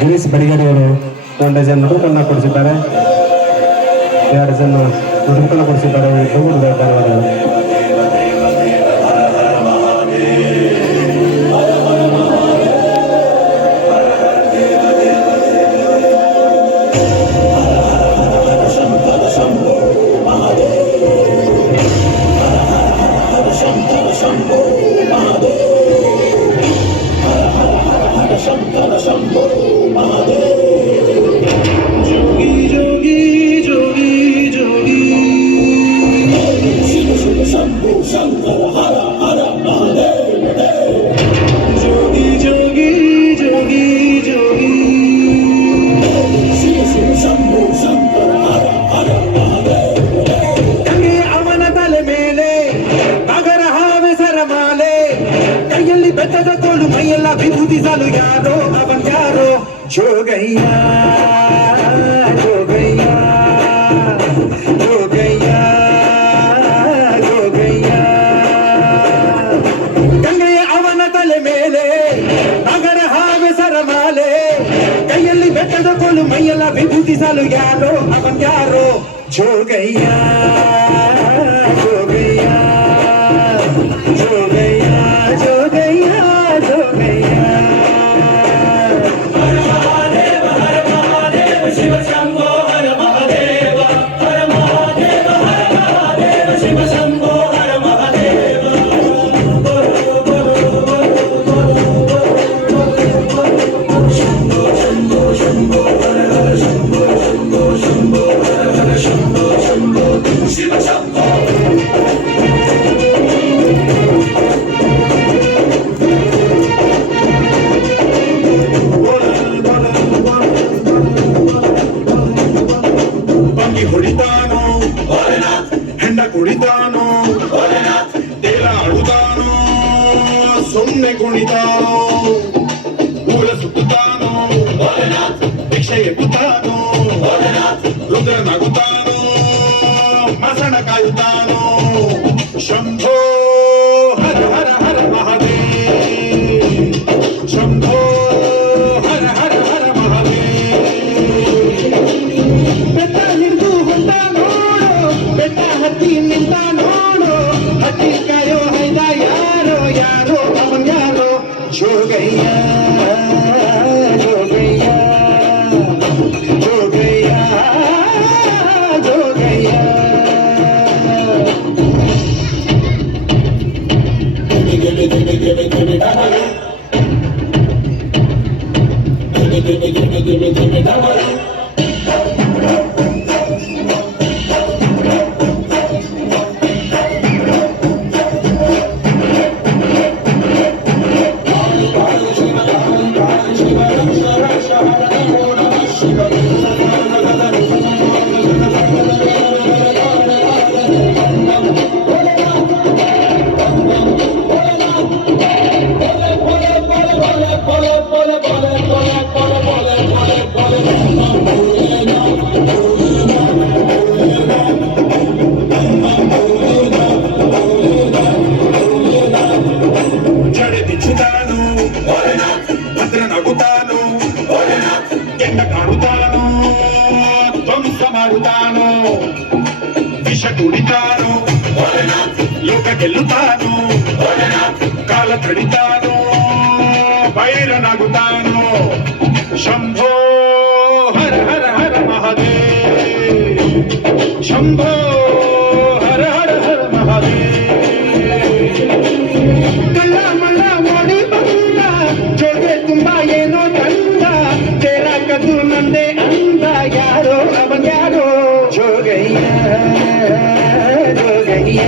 Girish ಬಡಿಗೇರಿಯವರು 1 dozen ನುಡುಕನ್ನ ಕೊಡಿಸಿದ್ದಾರೆ. 2 dozen ನುಡುಕನ್ನ ಕೊಡಿಸಿದ್ದಾರೆ. ಧನ್ಯವಾದಗಳು. ಬೆಟ್ಟದ ತೋಳು ಮೈಯೆಲ್ಲ ವಿಭೂತಿ ಸಾಲು ಯಾರೋ ಅವನ್ ಯಾರೋ ಜೋಗಯ್ಯ ಜೋಗಯ್ಯ ಜೋಗಯ್ಯ ಜೋಗಯ್ಯ ಗಂಗೆಯ ಅವನ ತಲೆ ಮೇಲೆ ನಗರ ಹಾವೆ ಸರಮಾಲೆ ಕೈಯಲ್ಲಿ ಬೆಟ್ಟದ ತೋಳು ಮೈಯೆಲ್ಲ ವಿಭೂತಿ ಸಾಲು ಯಾರೋ ಅವನ್ ಯಾರೋ ಜೋಗಯ್ಯ ಜೋಗಯ್ಯ ಜೋಗಯ್ಯ ಜೋಗಯ್ಯ ಜೋಗಯ್ಯ ಹರ ಮಹಾದೇವ ಹರ ಮಹಾದೇವ ಶಿವ ಶಂಭೋ ಹರ ಮಹಾದೇವ ಹರ ಮಹಾದೇವ ಹರ ಮಹಾದೇವ ಶಿವ ಶಂಭೋ ಹರ ಮಹಾದೇವ ಶಂಭೋ ಶಂಭೋ ಶಂಭೋ ಹರ ಹರ ಶಂಭೋ ಶಂಭೋ ಶಂಭೋ ಹರ ಹರ ಶಂಭೋ ಶಂಭೋ ಶಿವ ಶಂಭೋ ಹೊಡಿತಾನೋ ಹೆಂಡ ಕುಡಿತಾನೋ ತೇಲ ಆಡುತ್ತಾನೋ ಸುಮ್ಮನೆ ಕುಣಿತಾನೋ ಊರ ಸುತ್ತಾನೋ ಭಿಕ್ಷೆ ಎತ್ತುತ್ತಾನೋ ರುದ್ರ ನಗುತ್ತಾನೋ ಮಸಣ ಕಾಯುತ್ತಾನೋ ಶಂಭೋ ಹರ ಹರ ಹರ ಮಹಾದೇವ ಶಂಭೋ ಹರ ಹರ ಹರ ಮಹಾದೇವ ಬೆಟ್ಟ ಹಿಡಿದು ಹೊಂದ ನೋಡು ಬೆಟ್ಟ ಹತ್ತಿ ನಿಂತ ನೋಡು ಹತ್ತಿ ಕಾಯೋ ಹೈದ ಯಾರೋ ಯಾರೋ ಅವನ್ ಯಾರೋ ಜೋಗಯ್ಯ ಜೋಗಯ್ಯ ಜೋಗಯ್ಯ ಜೋಗಯ್ಯ ಜಡೆ ಬಿಚ್ಚುತ್ತಾನು ಭದ್ರ ನಗುತ್ತಾನು ಕೆಂಡ ಕಾಡುತ್ತಾನು ಧ್ವಂಸ ಮಾಡುತ್ತಾನು ವಿಷ ಕುಡಿತಾನು ಲೋಕ ಗೆಲ್ಲುತ್ತಾನು ಕಾಲ ತಡಿತಾನು ಬೈರನಾಗುತ್ತಾನು ಶಂಭೋ ಹರ ಹರ ಹರ ಮಹಾದೇವ ಶಂಭೋ ಹರ ಹರ ಹರ ಮಹಾದೇವ ಕಳ್ಳ ಮಳ್ಳ ಮೋಡಿ ಬಂದ ಜೋಗೆ ತುಂಬ ಏನೋ ತಂದ ತೇರ ಕದ್ದು ನಂದೆ ಅಂದ ಯಾರೋ ಅವನ್ ಯಾರೋ ಜೋಗಯ್ಯ ಜೋಗಯ್ಯ